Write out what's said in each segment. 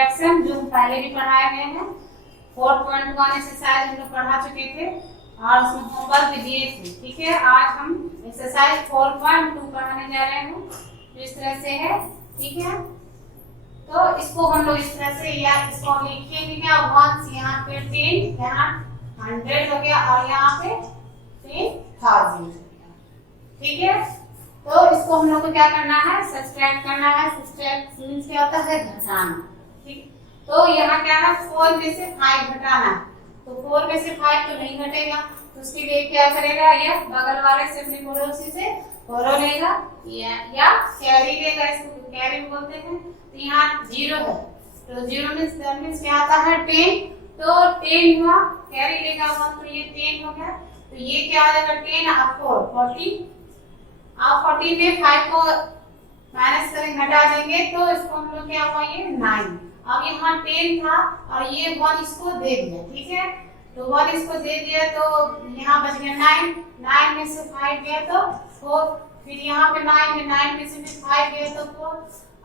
Subtraction जो पहले भी पढ़ाए गए हैं। 4.1 एक्सरसाइज हम लोग पढ़ा चुके थे और उसमें होमवर्क भी दिए थे। ठीक है, आज हम एक्सरसाइज 4.2 पढ़ाने जा रहे हैं। तो इस तरह से है। ठीक है, तो इसको हम लोग इस तरह से या इसको लिखेंगे क्या, 1 यहाँ पे 10, यहाँ 100 हो गया और यहाँ पे 10,000। ठीक है, तो इसको हम लोग को क्या करना है, सब्ट्रैक्ट करना है। सब्ट्रैक्ट मींस क्या होता है, घटाना। ठीक, तो यहाँ क्या है, 4 में से 5 घटाना। तो 4 में से 5 तो नहीं घटेगा, तो उसके लिए क्या करेगा, ये बगल वाले से अपने पड़ोसी से फोरो लेगा या कैरी लेगा, इसको कैरी बोलते हैं। तो यहाँ 0 है, तो 0 में क्या आता है, 10। तो 10 हुआ, कैरी लेगा 1, तो ये 10 हो गया। तो ये क्या आ जाएगा, 10 और 40। आप 40 में 5 को माइनस करें, घटा देंगे, तो इसको हम लोग क्या हुआ, ये 9। अब यहाँ 10 था और ये 1 इसको दे दिया। ठीक है, तो 1 इसको दे दिया, तो यहाँ बच गया 9। 9 में से 5 गया तो 4, फिर यहाँ पे 9 में से 5 गया तो 4,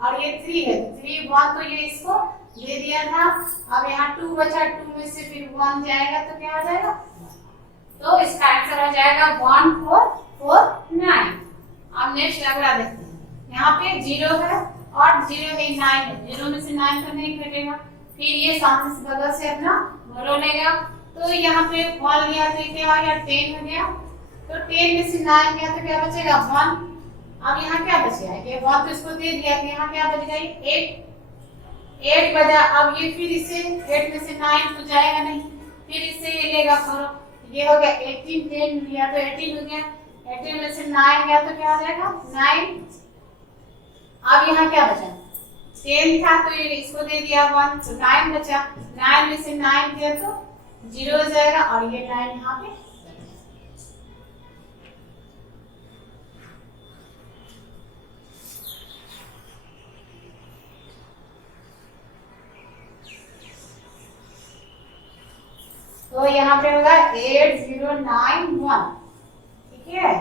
और ये 3 है, 3 1, तो ये इसको दे दिया था। अब यहाँ 2 बचा, 2 में से फिर 1 जाएगा तो क्या आ जाएगा, तो इसका आंसर हो जाएगा 1449। अब नेक्स्ट अगला देखते हैं। यहाँ पे 0 है और 0 है 9 है, 0 में से 9 तो नहीं घटेगा। फिर ये सामने से बगल से अपना घरो लेगा, तो यहाँ पे 1 लिया तो क्या हो गया, 10 हो गया। तो 10 में से 9 गया तो क्या बचेगा, 1। अब यहाँ क्या बचेगा, ये 1 तो इसको दे दिया, तो यहाँ क्या बच गई, 8 बचा। अब ये फिर इसे 8 में से 9 तो जाएगा नहीं, फिर इससे ये लेगा फोरो, ये हो गया 18। 10 लिया तो 18 हो गया, 18 में से 9 गया तो क्या हो जाएगा, 9। अब यहाँ क्या बचा, 10 था तो ये इसको दे दिया 1, तो 9 बचा। 9 में से 9 गया तो 0 हो जाएगा और ये 9 यहाँ पे। तो यहाँ पे होगा 8091। ठीक है,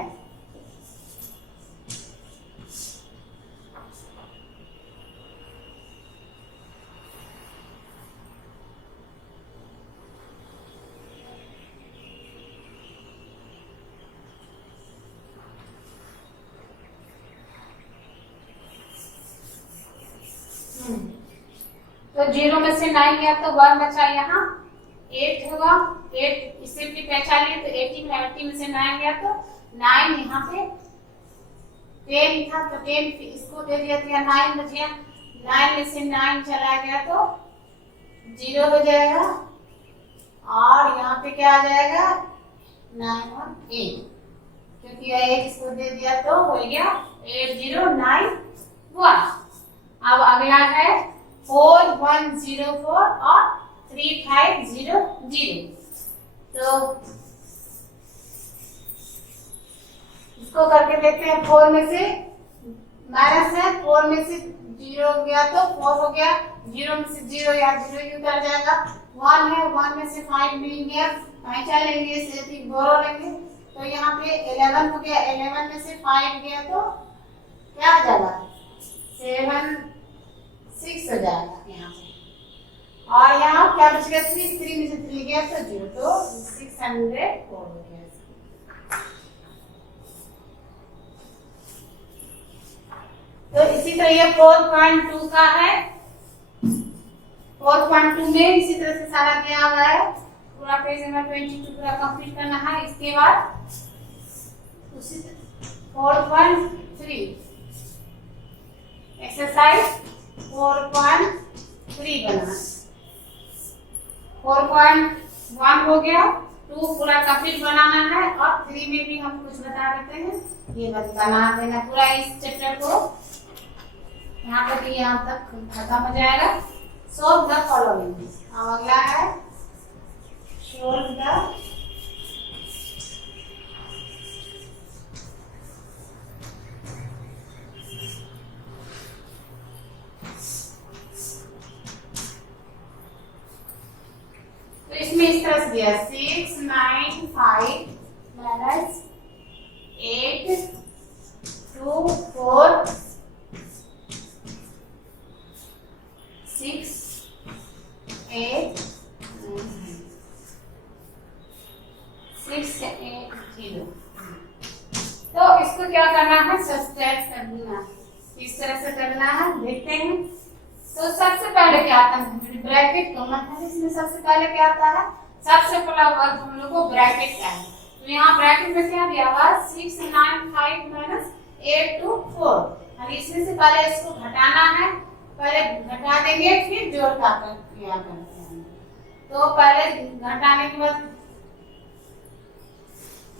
तो 0 में से 9 गया तो 1 बचा, यहाँ 8 होगा। 8 इससे भी पहचान लिए तो 80 में से 9 गया तो 9, यहाँ पे 10 था तो 10 इसको दे दिया तो 9 बच गया। 9 में से 9 चला गया तो 0 हो जाएगा और यहाँ पे क्या आ जाएगा, 9 और 8, क्योंकि 8 इसको दे दिया तो हो गया 8091। अब अगला है 4104 और 3500। तो इसको करके देखते हैं। 4 में से माइनस है, 4 में से 0 गया तो 4 हो गया, 0 में से 0 या 0 ही उतर जाएगा। 1 है, 1 में से 5 नहीं गया, पैंचा लेंगे, से बोरो लेंगे, तो यहाँ पे 11 हो गया। 11 में से 5 गया तो क्या आ जाएगा, 6 हो जाएगा यहाँ पे। और यहाँ क्या बच गया, 3 में से 3 गया तो 0, तो 604 हो गया। तो इसी तरह ये 4.2 का है। 4.2 में इसी तरह से सारा दिया हुआ है, पूरा पेज नंबर 22 पूरा कंप्लीट करना है। इसके बाद उसी 4.3 एक्सरसाइज 4.3 बनाना। 4.1 हो गया, 2 पूरा कंप्लीट बनाना है और 3 में भी हम कुछ बता देते हैं, ये बना देना पूरा इस चैप्टर को, यहाँ तक यहाँ तक खत्म हो जाएगा। Solve the following. अगला है सॉल्व द तो इसमें इस तरह से दिया 695 माइनस 8 2 4 6 में क्या आता है, ब्रैकेट कॉमन है, इसमें सबसे पहले क्या आता है, सबसे पहला वर्ग हम लोग को ब्रैकेट का है। तो यहाँ ब्रैकेट में क्या दिया हुआ, 6 9 5 माइनस 8 2 4। अब इसमें से पहले इसको घटाना है, पहले घटा देंगे फिर जोड़ का किया करते हैं। तो पहले घटाने के बाद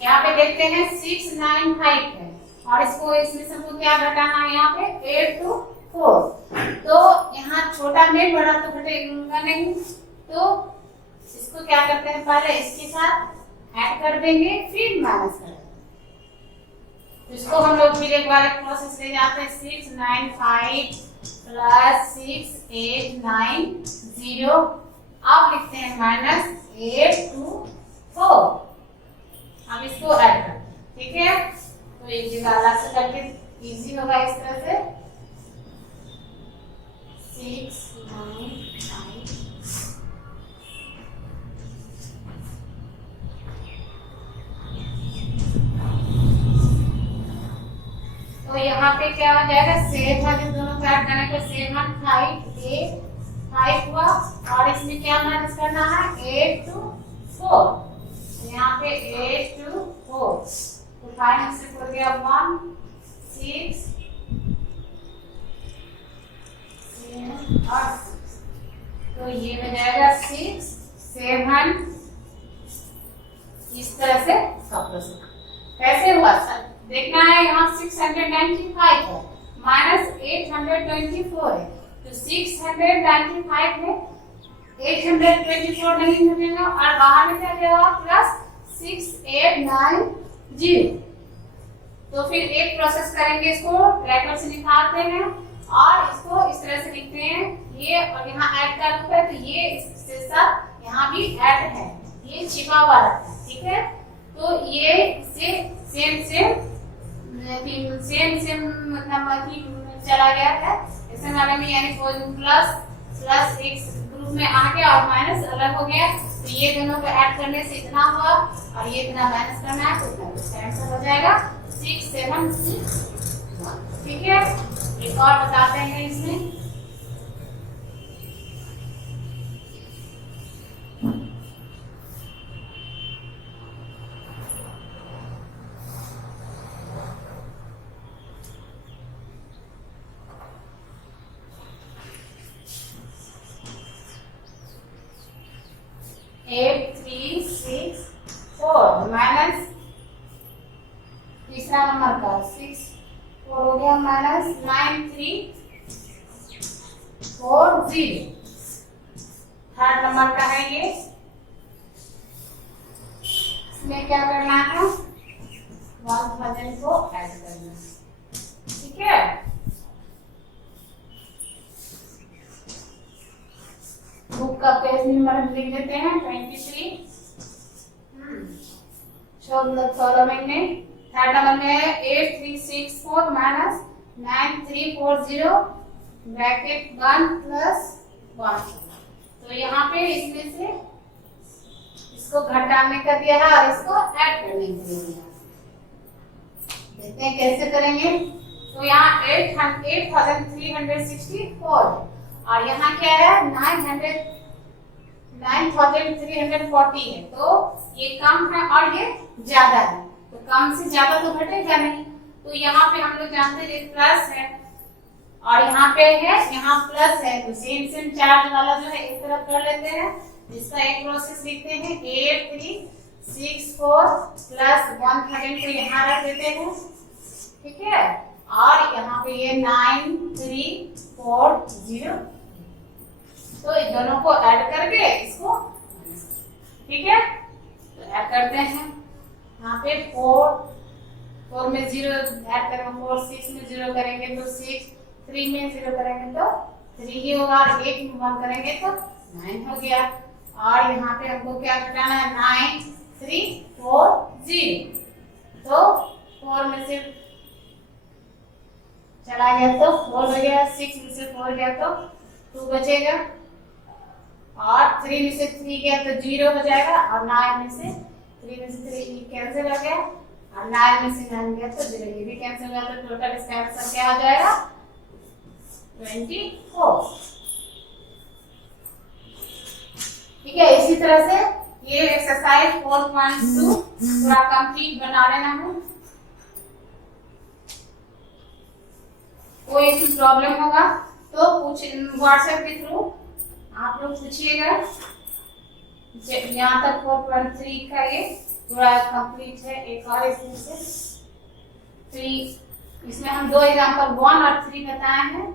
यहाँ पे देखते हैं 6 9 5 है और इसको इसमें सबको क्या घटाना है, यहाँ पे 8 2 4। तो यहाँ छोटा में बड़ा तो घटेगा नहीं, तो इसको क्या करते हैं, पहले इसके साथ ऐड कर देंगे फिर माइनस कर देंगे। तो इसको हम लोग फिर एक बार एक प्रोसेस ले जाते हैं, 6 9 5 प्लस 6 8 9 0। अब लिखते हैं माइनस 8 2 4। अब इसको ऐड करते हैं, ठीक है। तो एक जगह अलग से करके इजी होगा इस तरह से, 6 9 5। तो यहाँ पे क्या हो जाएगा, 7 दोनों को ऐड करने पर 7 5 8 5 हुआ और इसमें क्या माइनस करना है, 8 2 4। यहाँ पे 8 2 4, तो 5 से हो गया 1 6 7 और 6। तो ये हो जाएगा 6 7। इस तरह से कैसे हुआ सर देखना है। यहाँ 695 है माइनस 824 है, तो 695 है, 824 नहीं मिलेगा और बाहर में क्या जाएगा प्लस 6890। तो फिर एक प्रोसेस करेंगे, इसको ब्रैकेट से निकालते हैं और इसको इस तरह से लिखते हैं, ये और यहाँ ऐड का रूप है, तो ये इसके साथ यहाँ भी ऐड है, ये छिपा हुआ रहता है, ठीक है। तो ये से सेम मतलब चला गया है ऐसे वाले में, यानी प्लस एक ग्रुप में आ गया और माइनस अलग हो गया। तो ये दोनों को ऐड करने से इतना हुआ और ये इतना माइनस करना है, तो इतना कैंसिल हो जाएगा 6 7 6। ठीक है, एक और बताते हैं इसमें। माइनस तीसरा नंबर का 6 4 हो गया माइनस 9340। थर्ड नंबर का है ये, इसमें क्या करना है 1000 को ऐड करना, ठीक है। बुक का पेज नंबर लिख देते हैं 23। फॉलोइंग में थर्ड नंबर में है 8364 माइनस 9340 ब्रैकेट 1 प्लस 1। तो यहाँ पे इसमें से इसको घटाने का दिया है और इसको ऐड करने के लिए दिया। देखते हैं कैसे करेंगे। तो यहाँ 8364 और यहाँ क्या है 9340 है, तो ये कम है और ये ज्यादा है, तो कम से ज्यादा तो घटेगा नहीं। तो यहाँ पे हम लोग जानते हैं प्लस है और यहाँ पे है, यहाँ प्लस है, तो सेम चार्ज वाला जो है एक तरफ कर लेते हैं। इसका एक प्रोसेस लिखते हैं 8364 प्लस 1000 को यहाँ रख देते हैं, ठीक है। और यहाँ पे ये 9340, तो इन दोनों को ऐड करके इसको, ठीक है, तो ऐड करते हैं। यहाँ पे 4 में 0 ऐड करेंगे, 4 6 में 0 करेंगे तो 6, 3 में 0 करेंगे तो 3 ही होगा और 1 में 1 करेंगे तो 9 हो गया। और यहाँ पे हमको क्या घटाना है 9340, तो 4 में से चला गया तो 4 हो गया, 6 में से 4 गया तो 2 बचेगा और 3 में से 3 गया तो 0 हो जाएगा और 9 में से 3 कैंसिल हो गया और 9 में से 9 गया तो 0, ये भी कैंसिल हो गया। तो टोटल इसका आंसर क्या हो जाएगा 24। इसी तरह से ये एक्सरसाइज 4.2 पूरा कंप्लीट बना लेना है। कोई इसमें प्रॉब्लम होगा तो व्हाट्सएप के थ्रू आप लोग पूछिएगा। यहाँ तक 4.3 का ये पूरा कंप्लीट है। एक और इसमें से 3, इसमें हम 2 एग्जाम्पल 1 और 3 बताए हैं।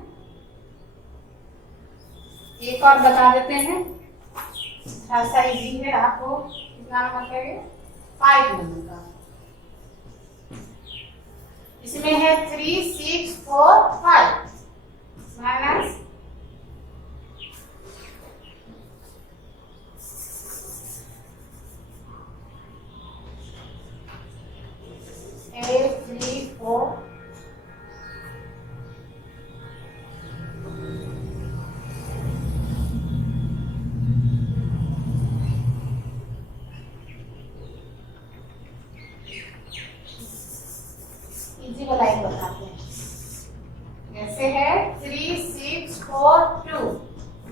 एक और बता देते हैं, सा इजी है। आपको कितना नंबर का? 5 नंबर का। इसमें है 3, 6, 4, 5 माइनस 8, 3, 4 इजी वाला एक बताते हैं। जैसे है 3, 6, 4, 2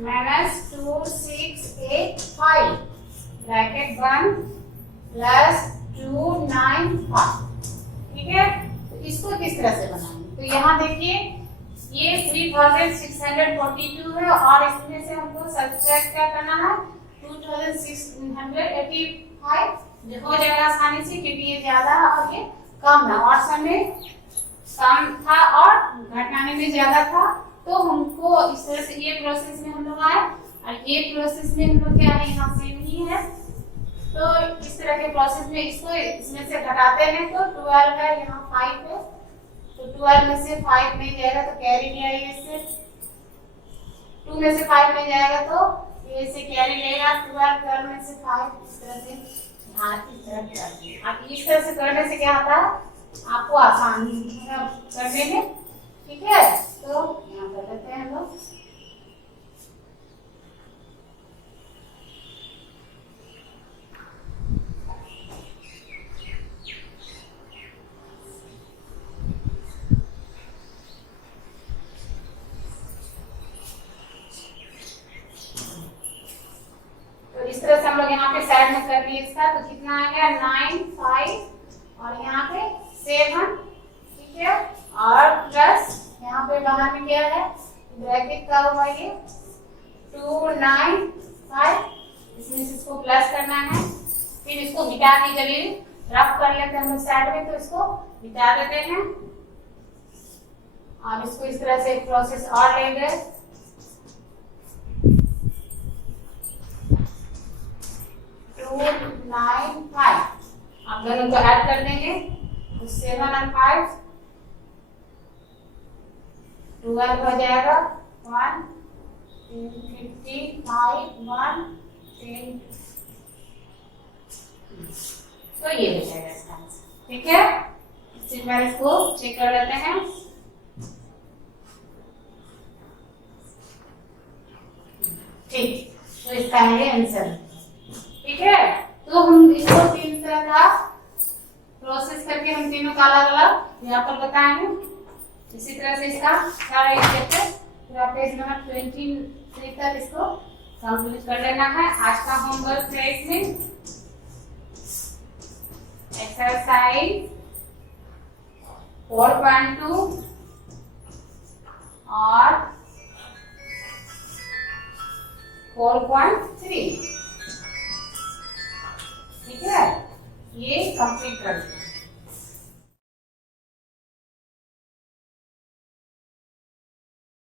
माइनस 2, 6, 8, 5 ब्रैकेट 1 प्लस 2, 9, 5। ठीक है, तो इसको किस तरह से बनाएंगे? तो यहाँ देखिए ये 3642 है और इसमें से हमको सब्ट्रैक्ट क्या करना है? 2685 जो हो जाएगा आसानी से, क्योंकि ये ज्यादा और ये कम है। और समय कम था और घटाने में ज्यादा था, तो हमको इस तरह से ये प्रोसेस में हम लोग आए और ये प्रोसेस में हम लोग क्या है, यहाँ सेम ही है। तो इस तरह के प्रोसेस में इसको इसमें से घटाते हैं तो 12 है, यहाँ 5 है, तो 12 में से 5 नहीं जाएगा तो कैरी ले आइए इससे। 2 में से 5 नहीं जाएगा तो ये से कैरी लेगा। 12 में से 5 इस तरह से अब इस तरह से करने से क्या होता है, आपको आसानी करने में। ठीक है, तो यहाँ कर लेते हैं हम लोग। इस तरह से हम लोग यहाँ पे साइड में कर लिए इसका, तो कितना आ गया 9, 5 और यहाँ पे 7। ठीक है, और प्लस यहाँ पे बाहर में क्या है, ब्रैकेट का हुआ ये 2, 9, 5, इसमें से इसको प्लस करना है। फिर इसको मिटा के चलिए रफ कर लेते हैं हम लोग साइड में, तो इसको मिटा देते हैं और इसको इस तरह से एक प्रोसेस और लेंगे। 2, 9, 5 आप दोनों को ऐड कर देंगे तो 7 और 5 12 हो जाएगा। 1, 15, 5, 1, 10। तो ये हो जाएगा इसका आंसर। ठीक है, इससे पहले इसको चेक कर लेते हैं। ठीक, तो इसका है आंसर। ठीक है, तो हम इसको 3 तरह का प्रोसेस करके हम तीनों का अलग अलग यहाँ पर बताएंगे। इसी तरह से इसका सारा एक चैप्टर पूरा पेज नंबर 23 तक इसको कंप्लीट कर लेना है। आज का होमवर्क है इसमें एक्सरसाइज 4.2 और 4.3। ठीक है, ये कंप्लीट कर